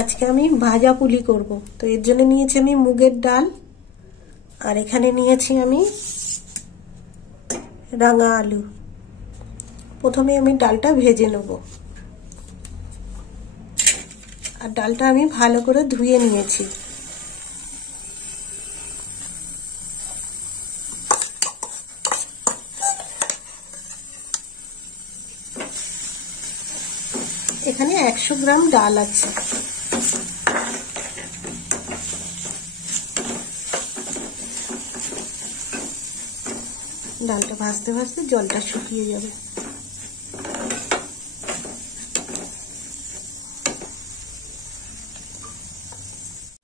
আজকে আমি ভাজা পুলি করব। তো এর জন্য নিয়েছি আমি মুগের ডাল, আর এখানে নিয়েছি আমি রাঙা আলু। প্রথমে আমি ডালটা ভেজে নেব, আর ডালটা আমি ভালো করে ধুয়ে নিয়েছি। এখানে 100 গ্রাম ডাল আছে। ডালটা ভাজতে ভাজতে জলটা শুকিয়ে যাবে।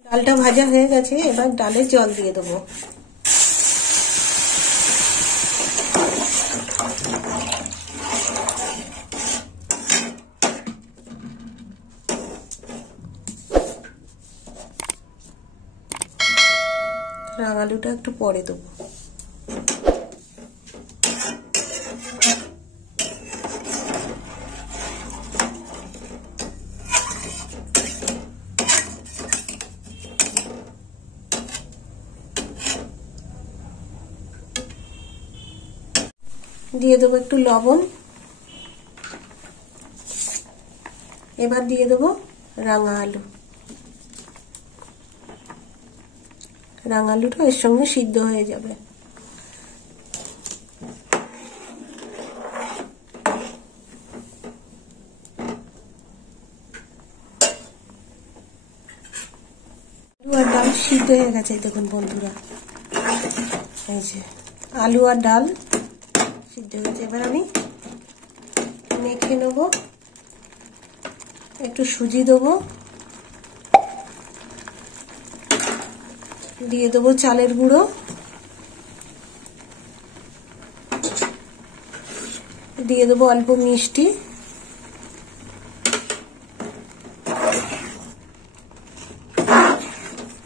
ডালটা ভাজা হয়ে গেছে, এবার ডালে জল দিয়ে দেবো। রাঙালুটা একটু পরে দেবো। দিয়ে দেবো একটু লবণ। এবার দিয়ে দেবো রাঙা আলু। রাঙা আলুটা এর সঙ্গে সিদ্ধ হয়ে যাবে। আলু আর ডাল সিদ্ধ হয়ে গেছে, দেখুন বন্ধুরা, এই যে আলু আর ডাল সিদ্ধ হয়ে গেছে। এবার আমি মেখে নেব, একটু সুজি দেবো, দিয়ে দেবো চালের গুঁড়ো, দিয়ে দেবো অল্প মিষ্টি,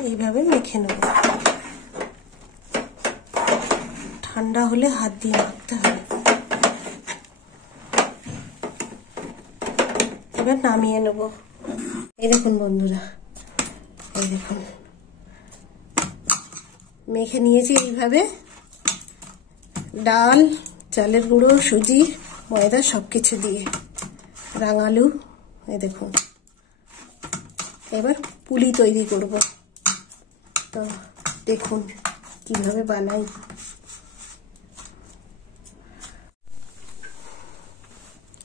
এইভাবে মেখে নেব। ঠান্ডা হলে হাত দিয়ে মাখতে হবে। এবার নামিয়ে নেব। এই দেখুন বন্ধুরা, এই দেখুন মেখে নিয়েছি এইভাবে, ডাল, চালের গুঁড়ো, সুজি, ময়দা সবকিছু দিয়ে, রাঙালু। এই দেখুন, এবার পুলি তৈরি করব। তো দেখুন কিভাবে বানাই।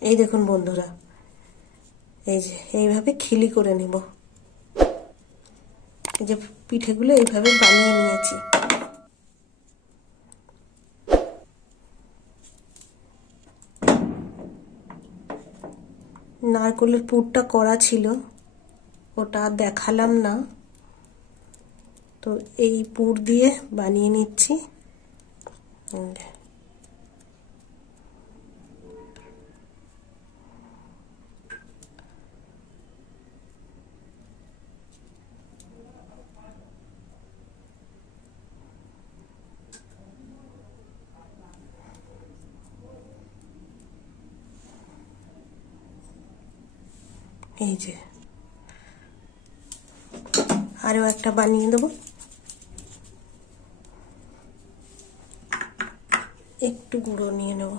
এই দেখুন বন্ধুরা, এই যে এইভাবে খিলি করে নেব। এই যে পিঠেগুলো এইভাবে বানিয়ে নিয়েছি। নারকেলের পুরটা করা ছিল, ওটা দেখালাম না, তো এই পুর দিয়ে বানিয়ে নিচ্ছি। এই যে আরো একটা বানিয়ে দেবো। একটু গুঁড়ো নিয়ে নেব।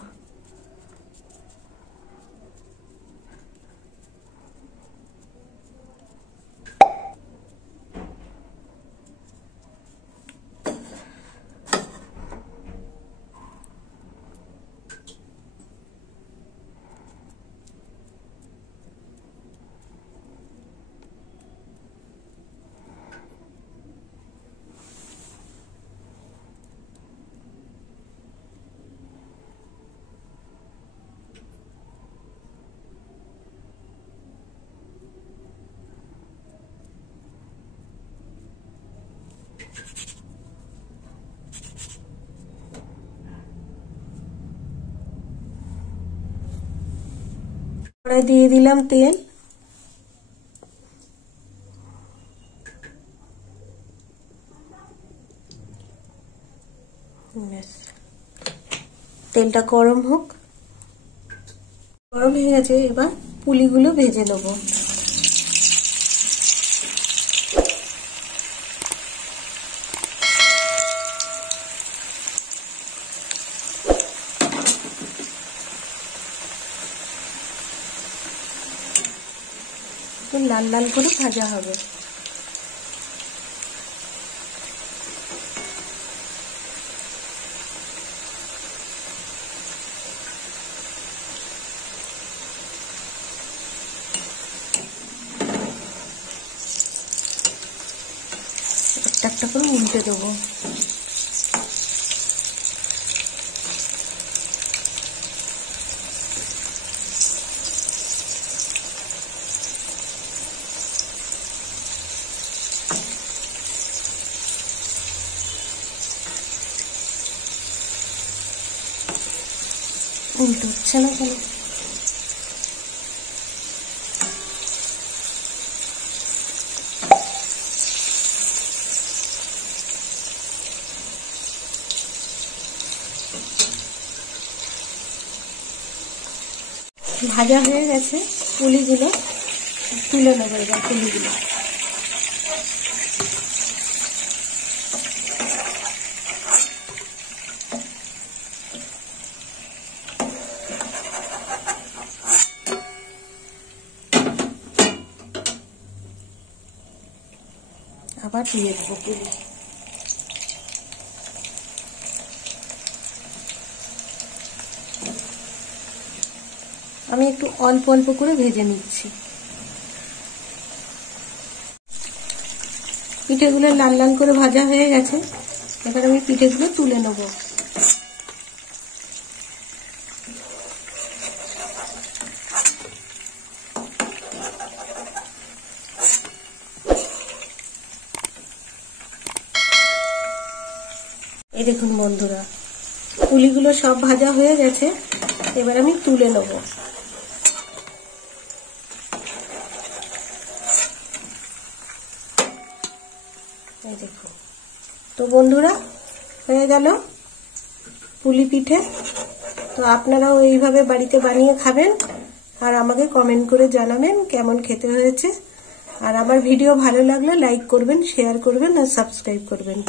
কড়াই দিয়ে দিলাম তেল। তেলটা গরম হোক। গরম হয়ে গেছে, এবার পুলিগুলো ভেজে নেব। একটু লাল লাল করে ভাজা হবে। একটা একটা করে উল্টে দেবো। উল্টো হচ্ছে না কেন? ভাজা হয়ে গেছে, পুলিগুলো তুলে নেবো এবার। পুলিগুলো আবার দিয়ে দেবো পুলি। আমি একটু অল্প অল্প করে ভেজে নিচ্ছি। পিঠেগুলো লাল লাল করে ভাজা হয়ে গেছে, এবার আমি পিঠেগুলো তুলে নেব। এই দেখুন বন্ধুরা, পুলিগুলো সব ভাজা হয়ে গেছে, এবার আমি তুলে নেব। এই দেখুন। তো বন্ধুরা, হয়ে গেল পুলি পিঠে। তো আপনারাও এইভাবে বাড়িতে বানিয়ে খাবেন, আর আমাকে কমেন্ট করে জানাবেন কেমন খেতে হয়েছে। আর আমার ভিডিও ভালো লাগলে লাইক করবেন, শেয়ার করবেন আর সাবস্ক্রাইব করবেন।